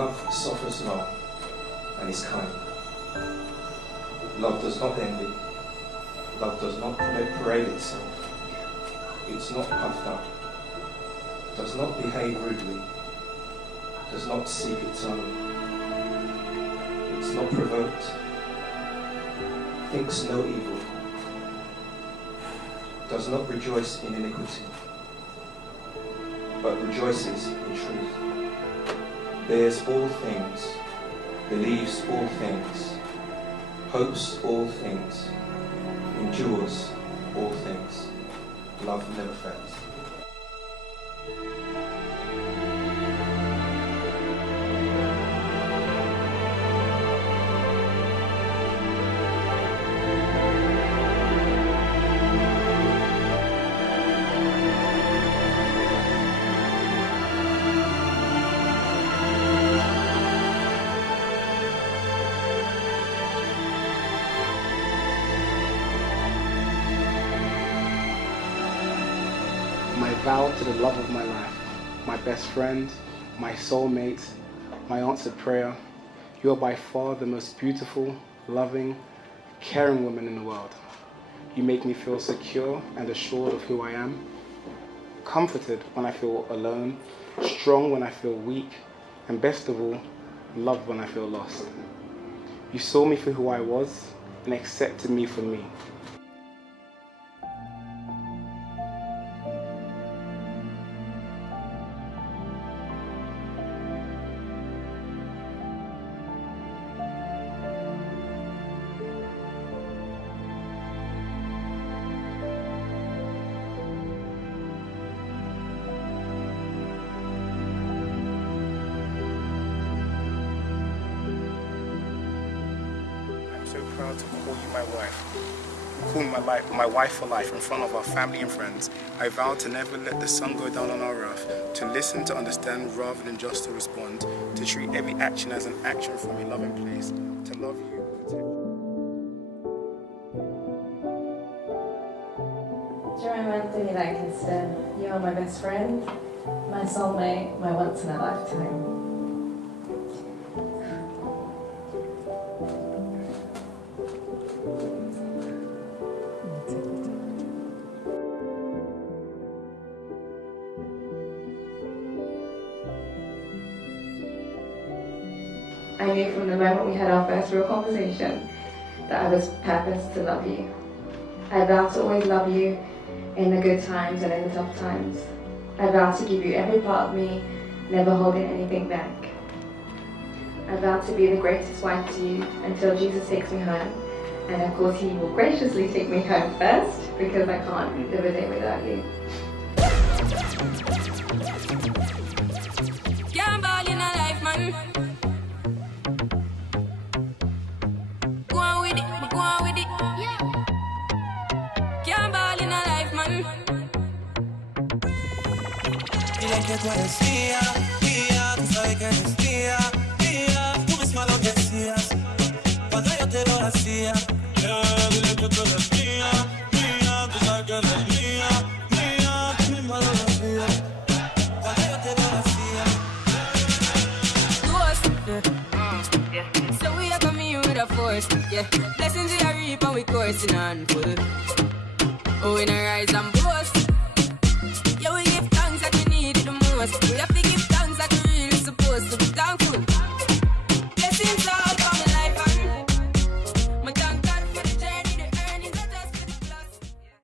Love suffers long and is kind. Love does not envy. Love does not parade itself. It's not puffed up. Does not behave rudely. Does not seek its own. It's not provoked. Thinks no evil. Does not rejoice in iniquity, but rejoices in truth. Bears all things, believes all things, hopes all things, endures all things. Love never fails. My vow to the love of my life, my best friend, my soulmate, my answered prayer. You are by far the most beautiful, loving, caring woman in the world. You make me feel secure and assured of who I am, comforted when I feel alone, strong when I feel weak, and best of all, loved when I feel lost. You saw me for who I was and accepted me for me. I'm so proud to call you my wife. Call me my wife for life in front of our family and friends. I vow to never let the sun go down on our wrath, to listen, to understand rather than just to respond, to treat every action as an action from a loving place, to love you, protect you. During Anthony Lancaster, you are my best friend, my soulmate, my once in a lifetime. I knew from the moment we had our first real conversation that I was purposed to love you. I vow to always love you in the good times and in the tough times. I vow to give you every part of me, never holding anything back. I vow to be the greatest wife to you until Jesus takes me home. And of course he will graciously take me home first, because I can't live a day without you. Can't ball in a life, man. Go on with it, go on with it. Can't ball in a life, man. Dile que tú eres mía, mía, tú sabes que eres mía, mía. Tú misma lo decías cuando yo te lo hacía. Dile que tú eres mía, mía, tú sabes que eres mía, mía. Tú misma lo decías cuando yo te lo hacía. So we are coming here with a force, yeah. Blessings we are reap and we coursing on full. Oh, we not rise and boast. Yeah, we give thanks that we need it the most. We are